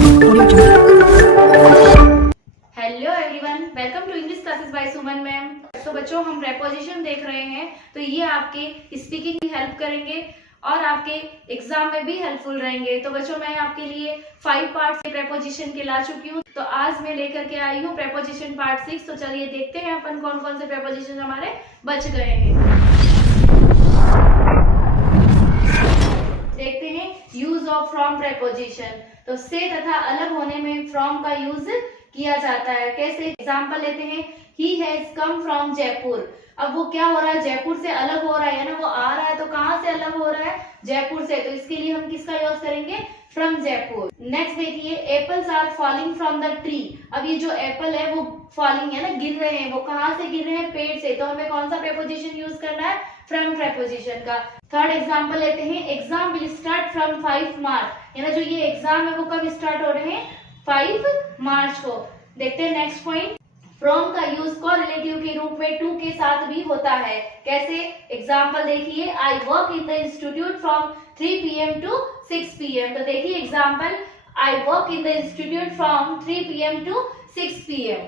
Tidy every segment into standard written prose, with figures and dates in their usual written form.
Hello everyone, welcome to English classes by Suman ma'am. तो बच्चों, हम प्रेपोजिशन देख रहे हैं, तो ये आपके स्पीकिंग की हेल्प करेंगे और आपके एग्जाम में भी हेल्पफुल रहेंगे। तो बच्चों, मैं आपके लिए 5 पार्ट्स के प्रेपोजिशन के ला चुकी हूँ। तो आज मैं लेकर के आई हूँ प्रेपोजिशन पार्ट 6। तो चलिए देखते हैं अपन कौन कौन से प्रेपोजिशन हमारे बच गए हैं। देखते हैं यूज ऑफ फ्रॉम प्रेपोजिशन। तो से तथा अलग होने में फ्रॉम का यूज किया जाता है। कैसे? एग्जाम्पल लेते हैं, he has come from Jaipur. अब वो क्या हो रहा है? जयपुर से अलग हो रहा है ना, वो आ रहा है। तो कहाँ से अलग हो रहा है? जयपुर से। तो इसके लिए हम किसका यूज करेंगे? फ्रॉम जयपुर। नेक्स्ट देखिए, apples are falling from the tree. अब ये जो एप्पल है वो फॉलिंग है ना, गिर रहे हैं। वो कहाँ से गिर रहे हैं? पेड़ से। तो हमें कौन सा प्रेपोजिशन यूज करना है? फ्रॉम प्रेपोजिशन का। थर्ड एग्जाम्पल लेते हैं, एग्जाम विल स्टार्ट फ्रॉम 5 मार्च। यानी जो ये एग्जाम है वो कब स्टार्ट हो रहे हैं? 5 मार्च को। देखते हैं नेक्स्ट पॉइंट, फ्रॉम का यूज कोरिलेटिव के रूप में टू के साथ भी होता है। कैसे? एग्जाम्पल देखिए, I work in the institute from 3 PM to 6 PM। तो देखिए example, I work in the institute from 3 PM to 6 PM,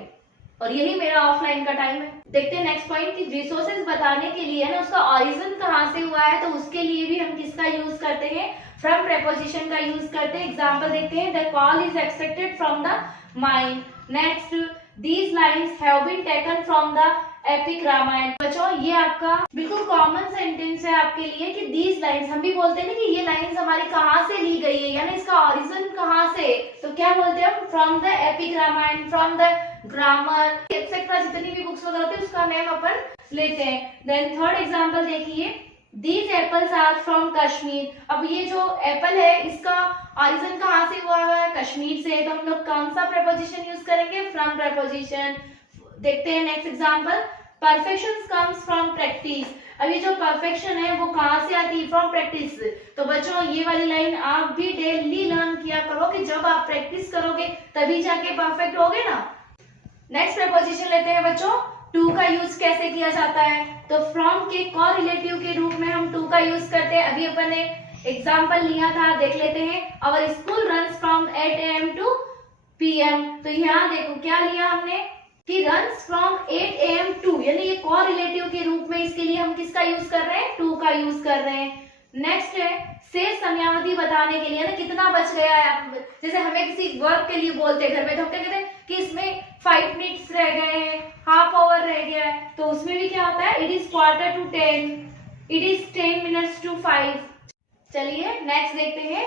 और यही मेरा ऑफलाइन का टाइम है। देखते हैं नेक्स्ट पॉइंट कि रिसोर्सेज बताने के लिए ना उसका ओरिजिन कहाँ से हुआ है, तो उसके लिए भी हम किसका यूज करते हैं? फ्रॉम प्रेपोजिशन का यूज करते हैं। एग्जाम्पल देखते हैं, the call is expected from the mind. Next, these lines have been taken from the epic Ramayana. बच्चों, ये आपका बिल्कुल कॉमन सेंटेंस है आपके लिए कि दीज लाइन्स, हम भी बोलते हैं ना कि ये लाइन्स हमारी कहाँ से ली गई है, यानी इसका ओरिजिन कहाँ से। तो क्या बोलते हैं हम? From the epic Ramayana, from the grammar, etcetera जितनी भी बुक्स वगैरह होती है उसका नेम अपन लेते हैं। देन थर्ड एग्जांपल देखिए, these apples are from Kashmir. अब ये जो एप्पल है इसका ओरिजिन कहाँ से हुआ है? कश्मीर से। तो हम लोग कौन सा प्रेपोजिशन यूज करेंगे? From preposition. देखते हैं next example, perfection comes from practice. अब ये जो परफेक्शन है वो कहाँ से आती है? From practice. तो बच्चों, ये वाली लाइन आप भी डेली लर्न किया करो कि जब आप प्रैक्टिस करोगे तभी जाके परफेक्ट होगे ना। नेक्स्ट प्रेपोजिशन लेते हैं बच्चों, टू का यूज कैसे किया जाता है? तो फ्रॉम के कोरिलेटिव के रूप में हम टू का यूज करते हैं। अभी अपन ने एग्जांपल लिया था, देख लेते हैं। Our school runs from 8 AM to PM। तो यहाँ देखो क्या लिया हमने कि रन्स फ्रॉम 8 AM टू, यानी ये कोरिलेटिव के रूप में, इसके लिए हम किसका यूज कर रहे हैं? टू का यूज कर रहे हैं। नेक्स्ट है, शेष समयावधि बताने के लिए ना, कितना बच गया है। जैसे हमें किसी वर्क के लिए बोलते हैं घर में, तो हम क्या कहते हैं कि इसमें 5 मिनट्स रह गए हैं, हाफ आवर रह गया है। तो उसमें भी क्या होता है? It is 4:45, it is 10 minutes to 5। चलिए नेक्स्ट देखते हैं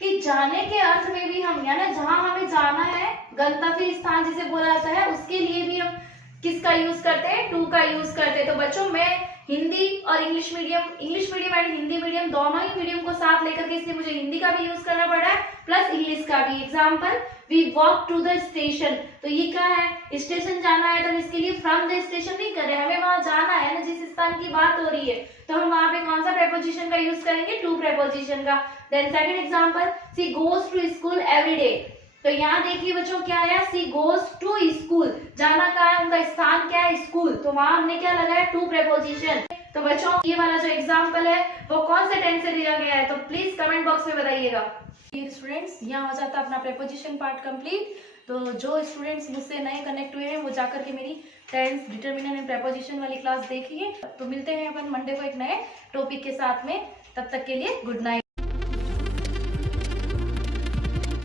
कि जाने के अर्थ में भी हम, यानी जहां हमें जाना है, गंतव्य स्थान जिसे बोला जाता है, उसके लिए भी हम किसका यूज करते हैं? टू का यूज करते हैं। तो बच्चों, मैं हिंदी और English medium and Hindi medium दोनों ही मीडियम को साथ लेकर के, इसलिए मुझे हिंदी का भी यूज करना पड़ रहा है प्लस इंग्लिश का भी। Example, we walk to the station. तो ये क्या है? स्टेशन जाना है, तो इसके लिए फ्रॉम द स्टेशन नहीं कर रहे, हमें वहां जाना है ना, जिस स्थान की बात हो रही है। तो हम वहां पे कौन सा प्रेपोजिशन का यूज करेंगे? टू प्रेपोजिशन का। Then second example, she goes to school every day. तो यहाँ देखिए बच्चों क्या है? She goes to school. जाना कहाँ है? उनका स्थान क्या है? स्कूल। तो वहां हमने क्या लगाया? To preposition. तो बच्चों, ये वाला जो एग्जाम्पल है वो कौन से टेंस से दिया गया है? तो प्लीज कमेंट बॉक्स में बताइएगा। स्टूडेंट्स, यहाँ हो जाता है अपना प्रेपोजिशन पार्ट कंप्लीट। तो जो स्टूडेंट्स मुझसे नए कनेक्ट हुए हैं वो जाकर के मेरी टेंस, डिटरमिनर एंड प्रेपोजिशन वाली क्लास देखिए। तो मिलते हैं अपन मंडे को एक नए टॉपिक के साथ में। तब तक के लिए गुड नाइट।